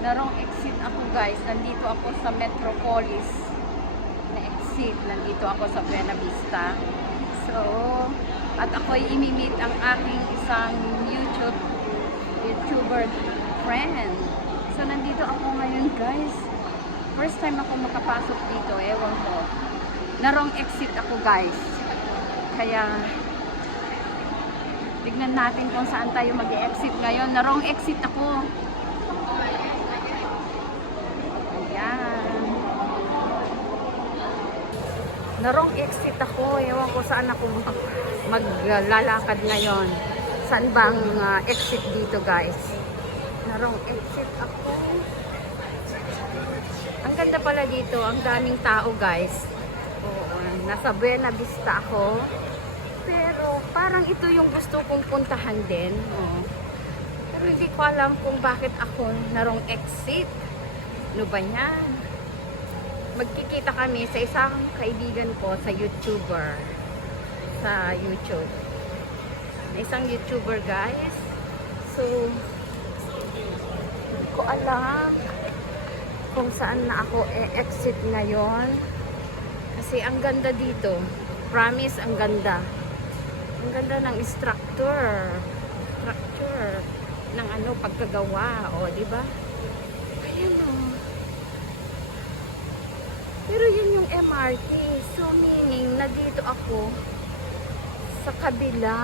Narong exit ako guys. Nandito ako sa Metropolis na exit. Nandito ako sa Buena Vista. So, at ako'y imimit ang aking isang YouTuber friend. So, nandito ako ngayon guys. First time ako makapasok dito. Ewan ko. Narong exit ako guys. Kaya, tignan natin kung saan tayo mag-exit ngayon. Narong exit ako. Narong exit ako. Ewan ko saan ako maglalakad ngayon. Saan bang exit dito guys? Narong exit ako. Ang ganda pala dito. Ang daming tao guys. Oo, nasa Buena Vista ako. Pero parang ito yung gusto kong puntahan din. Oo. Pero hindi ko alam kung bakit ako narong exit. Ano ba yan? Magkikita kami sa isang kaibigan ko sa YouTuber. Sa YouTube. May isang YouTuber guys. So, hindi ko alam kung saan na ako exit ngayon. Kasi ang ganda dito. Promise, ang ganda. Ang ganda ng structure. Structure ng ano, pagkagawa. O, diba? Ayan o. Pero yun yung MRT. So, meaning, na dito ako sa kabila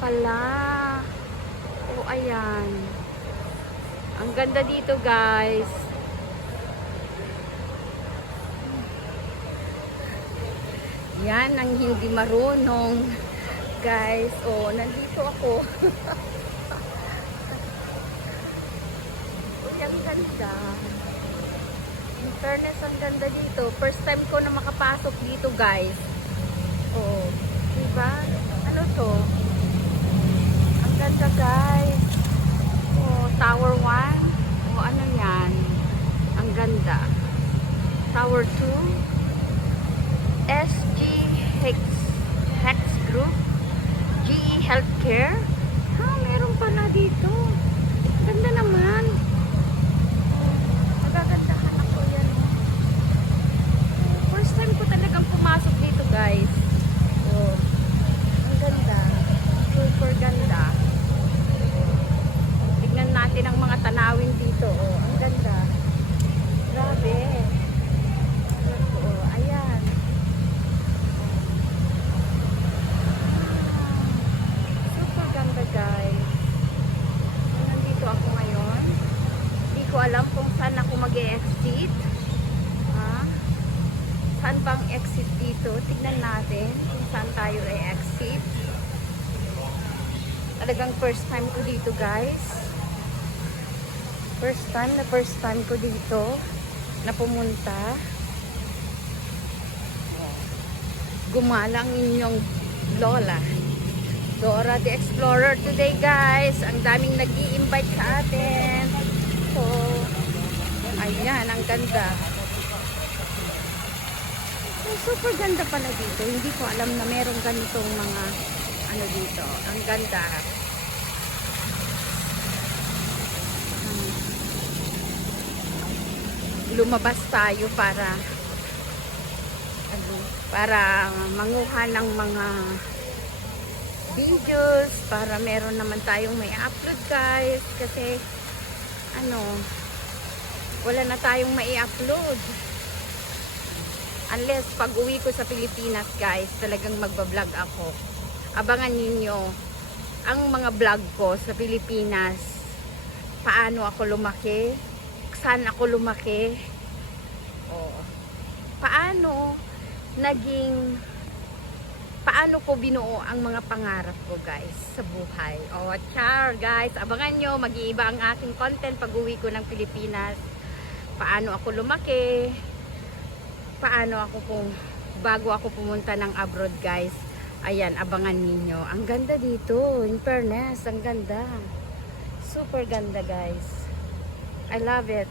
pala. O, ayan. Ang ganda dito, guys. Yan ang hindi marunong. Guys, o, nandito ako. Uy, ang ganda. In fairness, ang ganda dito. First time ko na makapasok dito, guys. Oh, diba? Ano to? Ang ganda, guys. Oh, Tower 1. Oh, ano yan? Ang ganda. Tower 2. SG Hex Group. GE Healthcare. Ha, meron pala dito. Ganda naman. Nagagandahan ako yan. First time ko talagang pumasok dito, guys. Oh, ang ganda. Super ganda. Tignan natin ang mga tanawin dito. Oh, ang ganda. Grabe. Oh, ayan. Super ganda, guys. Nandito ako ngayon. Hindi ko alam kung saan ako mag-e-exit. Ha? Saan bang exit dito? Tignan natin kung saan tayo e-exit. Talagang first time ko dito, guys. First time ko dito na pumunta. Gumala ang inyong lola. Dora the Explorer today, guys. Ang daming nag-i-invite sa atin. So, ayan, ang ganda. So, super ganda pala dito. Hindi ko alam na merong ganitong mga ano dito. Ang ganda. Lumabas tayo para manguha ng mga videos, para meron naman tayong may upload, guys, kasi ano, wala na tayong mai upload unless pag uwi ko sa Pilipinas, guys. Talagang magbablog ako. Abangan ninyo ang mga vlog ko sa Pilipinas, paano ako lumaki, saan ako lumaki, paano ko binuo ang mga pangarap ko, guys, sa buhay. Char, guys, abangan nyo, mag-iiba ang aking content pag uwi ko ng Pilipinas. Paano ako lumaki, bago ako pumunta ng abroad, guys. Ayan, abangan ninyo. Ang ganda dito, in fairness, ang ganda. Super ganda, guys. I love it.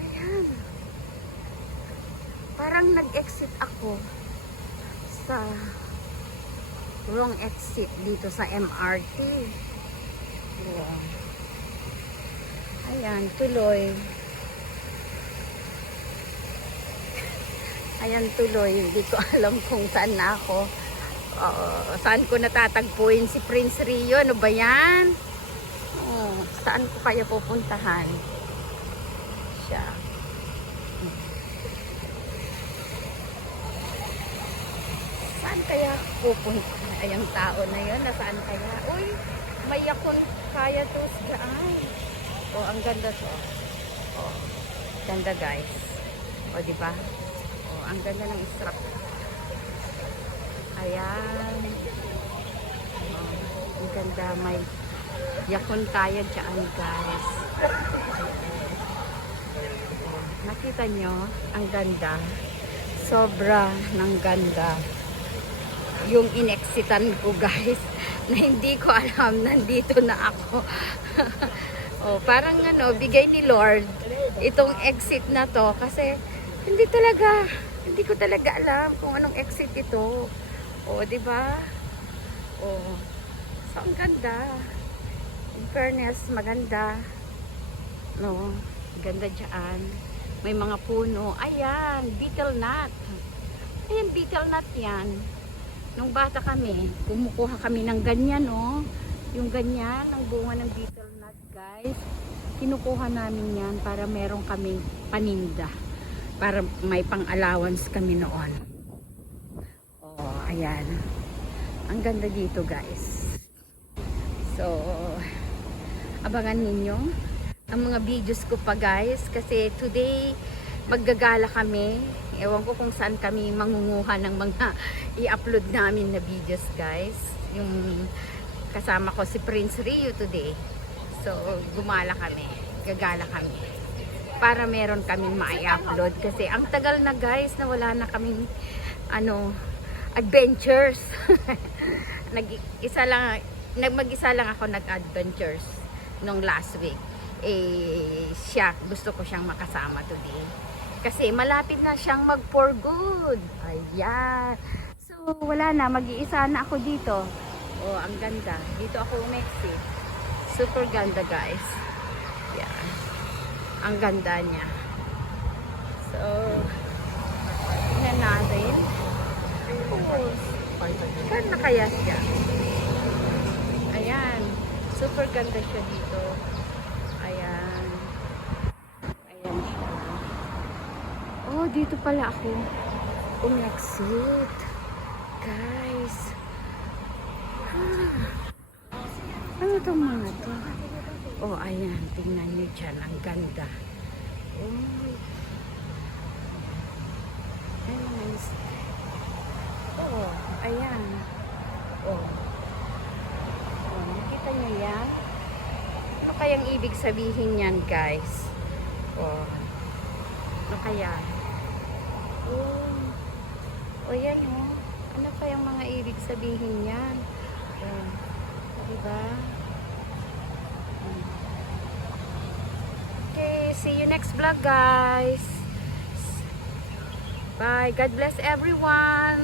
Ayan. Parang nag-exit ako sa wrong exit dito sa MRT. Yeah. Ayan, tuloy. Ayan, tuloy. Hindi ko alam kung saan na ako. Saan ko natatagpuin si Prince Rio? Ano ba yan? Saan ko kaya pupuntahan? Siya. Saan kaya pupunta? Ay, ang tao na yun. Nasaan kaya? Uy, may yakon kaya to dyan. Ang ganda to. Ganda guys. Diba? Ang ganda ng structure. Ayan. Ang ganda. May yakon kaya dyan guys. Nakita nyo? Ang ganda. Sobra ng ganda. Yung inexitan ko guys, na hindi ko alam, nandito na ako. Parang bigay ni Lord itong exit na to kasi hindi ko talaga alam kung anong exit ito. Di ba? So ang ganda. In fairness, maganda. Ganda diyan. May mga puno. Ayan, beetle nut. Ayan, beetle nut yan. Nung bata kami, kumukuha kami ng ganyan, yung ganyan, ng bunga ng beetle nut, guys. Kinukuha namin yan para meron kaming paninda. Para may pang-allowance kami noon. Ayan. Ang ganda dito, guys. So, abangan ninyo ang mga videos ko pa, guys. Kasi today, maggagala kami. Ewan ko kung saan kami mangunguha ng mga i-upload namin na videos, guys. Yung kasama ko si Prince Rio today. So, gumala kami. Gagala kami. Para meron kaming ma-i-upload. Kasi ang tagal na, guys, na wala na kaming adventures. Mag-isa lang ako nag-adventures nung last week. Gusto ko siyang makasama today. Kasi malapit na siyang mag for good. Ayan. So, wala na. Mag-iisa na ako dito. Ang ganda. Dito ako umexi. Super ganda, guys. Yan. Ang ganda niya. So, tingnan natin. Saan na kaya siya? Ayan. Super ganda siya dito. Ayan. Ayan siya. Dito pala ako umexit. Guys. Ano itong mga to? Ayan. Tingnan nyo dyan. Ang ganda. Nice. Ayan. Nakita nyo yan? Ano kayang ibig sabihin yan, guys? Ano kaya? Yan Ano kayang mga ibig sabihin yan? Diba? Okay, see you next vlog, guys. Bye. God bless everyone.